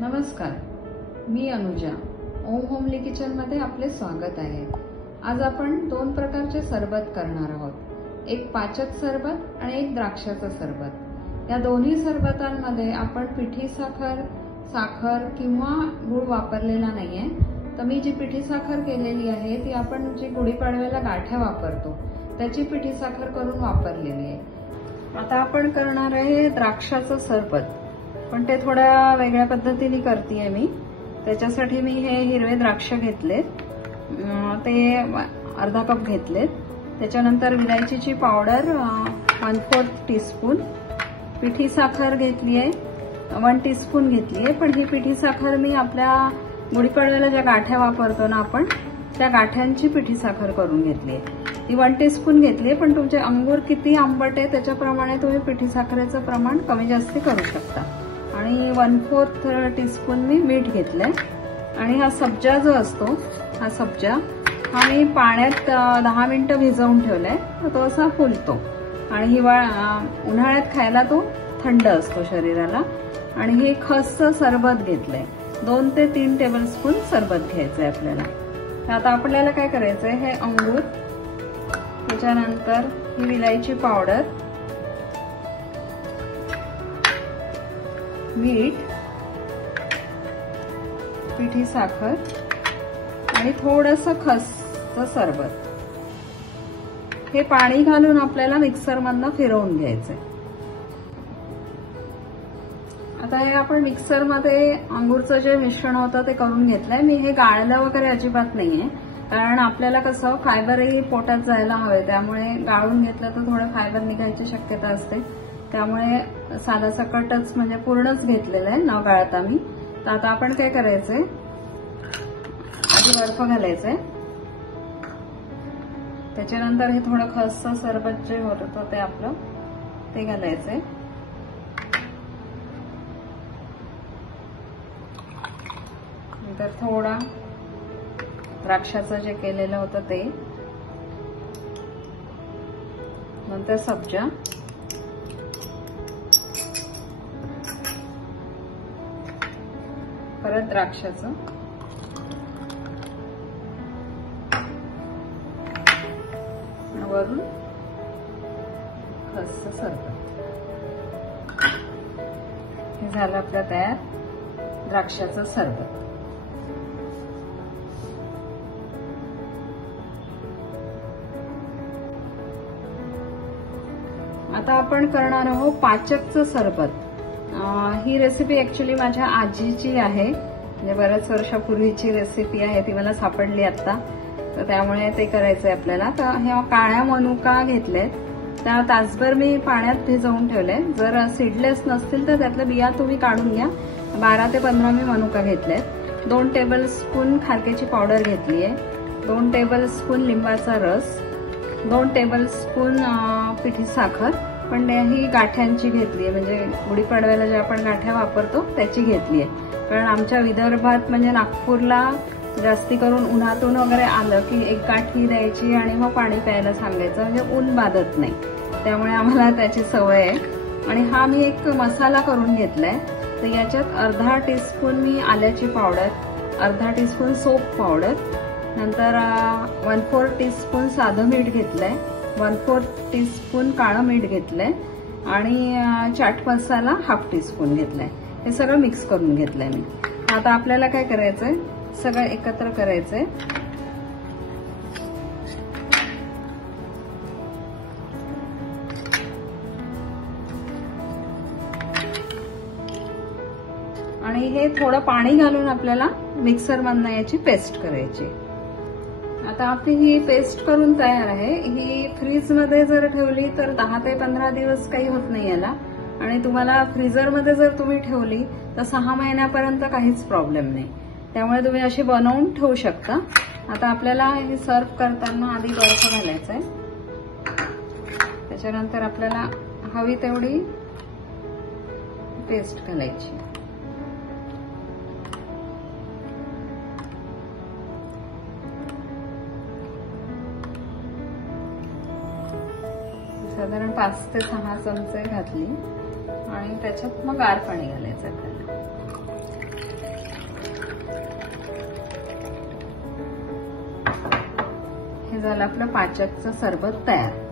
नमस्कार, मी अनुजा. ओम homely kitchen मध्ये आपले स्वागत आहे. आज आपण दोन प्रकारचे सरबत करणार आहोत. एक पाचक सरबत आणि एक द्राक्षाचं सरबत. या दोन्ही सरबतांमध्ये आपण पिठी साखर, साखर किंवा गूळ वापरलेला नाहीये. तर मी जी पिठी साखर केलेली आहे ती आपण जी गुढीपाडव्याला गाठ्या वापरतो त्याची पिठी साखर करून वापरलेली आहे. आता आपण करणार आहे द्राक्षाचं सरबत, पण ते थोड्या वेगळ्या पद्धतीने करतेय मी. त्याच्यासाठी मी हे हिरवे द्राक्ष घेतलेत, ते अर्धा कप घेतलेत. त्याच्यानंतर विलायचीची पावडर 1/4 टीस्पून, पिठी साखर घेतली आहे 1 टीस्पून घेतली आहे. पण ही पिठी साखर मी आपल्या गुढीपाडव्याला ज्या गाठ्या वापरतो ना आपण, त्या गाठ्यांची पिठी साखर करून घेतली आहे. ती 1 टीस्पून घेतली आहे. पण तुमचे अंगूर किती आंबट आहे त्याच्याप्रमाणे तुम्ही पिठी साखरेचं प्रमाण कमी जास्त करू शकता. आणि 1/4 टीस्पून मी मीठ घेतलंय. आणि हा सब्जा जो असतो, हा सब्जा हा मी पाण्यात 10 मिनिटं भिजवून ठेवलाय, तर तो असा फुलतो. आणि उन्हाळ्यात खायला तो थंड असतो शरीराला. आणि हे खसचं सरबत घेतलंय, 2 ते 3 टेबलस्पून सरबत घ्यायचंय आपल्याला. तर आता आपल्याला काय करायचंय, हे अंगूर, त्याच्यानंतर ही विलायची पावडर, मीठ, पिठी साखर आणि थोडंसं खसचं सरबत, हे पाणी घालून आपल्याला मिक्सरमधनं फिरवून घ्यायचंय. आता हे आपण मिक्सरमध्ये अंगूरचं जे मिश्रण होतं ते करून घेतलंय. मी हे गाळलं वगैरे अजिबात नाहीये, कारण आपल्याला कसं फायबरही पोटात जायला हवे, त्यामुळे गाळून घेतलं तर थोडं फायबर निघायची शक्यता असते. त्यामुळे साधासकटच म्हणजे पूर्णच घेतलेलं आहे, न गाळता मी. तर आता आपण काय करायचंय, आधी बर्फ घालायचंय. त्याच्यानंतर हे थोडं खसचं सरबत जे होतं ते आपलं ते घालायचंय. नंतर थोडा द्राक्षाचं जे केलेलं होतं ते, नंतर सब्जा, परत द्राक्षाचं, वरून खसचं सरबत. हे झालं आपलं तयार द्राक्षाचं सरबत. आता आपण करणार आहोत पाचकचं सरबत. ही रेसिपी ऍक्च्युली माझ्या आजीची आहे, म्हणजे बऱ्याच वर्षापूर्वीची रेसिपी आहे, ती मला सापडली आता. तर त्यामुळे ते करायचंय आपल्याला. तर ह्या काळ्या मनुका घेतल्यात, त्या तासभर मी पाण्यात भिजवून ठेवले. जर सीडलेस नसतील तर त्यातल्या बिया तुम्ही काढून घ्या. 12 ते 15 मी मनुका घेतल्यात. 2 टेबलस्पून खारक्याची पावडर घेतली आहे, 2 टेबलस्पून लिंबाचा रस, 2 टेबलस्पून पिठी साखर, पण ही गाठ्यांची घेतली आहे, म्हणजे गुढीपाडव्याला जे आपण गाठ्या वापरतो त्याची घेतली आहे. कारण आमच्या विदर्भात म्हणजे नागपूरला जास्ती करून उन्हातून वगैरे आलं की एक गाठी द्यायची आणि मग पाणी प्यायला सांगायचं, म्हणजे ऊन बाधत नाही. त्यामुळे आम्हाला त्याची सवय आहे. आणि हा मी एक मसाला करून घेतलाय. तर याच्यात अर्धा टीस्पून मी आल्याची पावडर, अर्धा टीस्पून सोप पावडर, नंतर 1/4 टीस्पून साधं मीठ घेतलंय, 1/4 टीस्पून काळं मीठ घेतलंय आणि चाट मसाला 1/2 टीस्पून घेतलाय. हे सगळं मिक्स करून घेतलंय मी. आता आपल्याला काय करायचंय, सगळं एकत्र करायचंय. आणि हे थोडं पाणी घालून आपल्याला मिक्सरमधनं याची पेस्ट करायची. आता आपली ही पेस्ट करून तयार आहे. ही फ्रीजमध्ये जर ठेवली तर 10 ते 15 दिवस काही होत नाही याला. आणि तुम्हाला फ्रीजरमध्ये जर तुम्ही ठेवली तर 6 महिन्यापर्यंत काहीच प्रॉब्लेम नाही. त्यामुळे तुम्ही अशी बनवून ठेवू शकता. आता आपल्याला हे सर्व करताना आधी बर्फ घालायचा आहे. त्याच्यानंतर आपल्याला हवी तेवढी पेस्ट घालायची. साधारण 5 ते 6 चमचे घातली आणि त्याच्यात मग गार पाणी घालायचं आपल्याला. झालं आपलं पाचकचं सरबत तयार.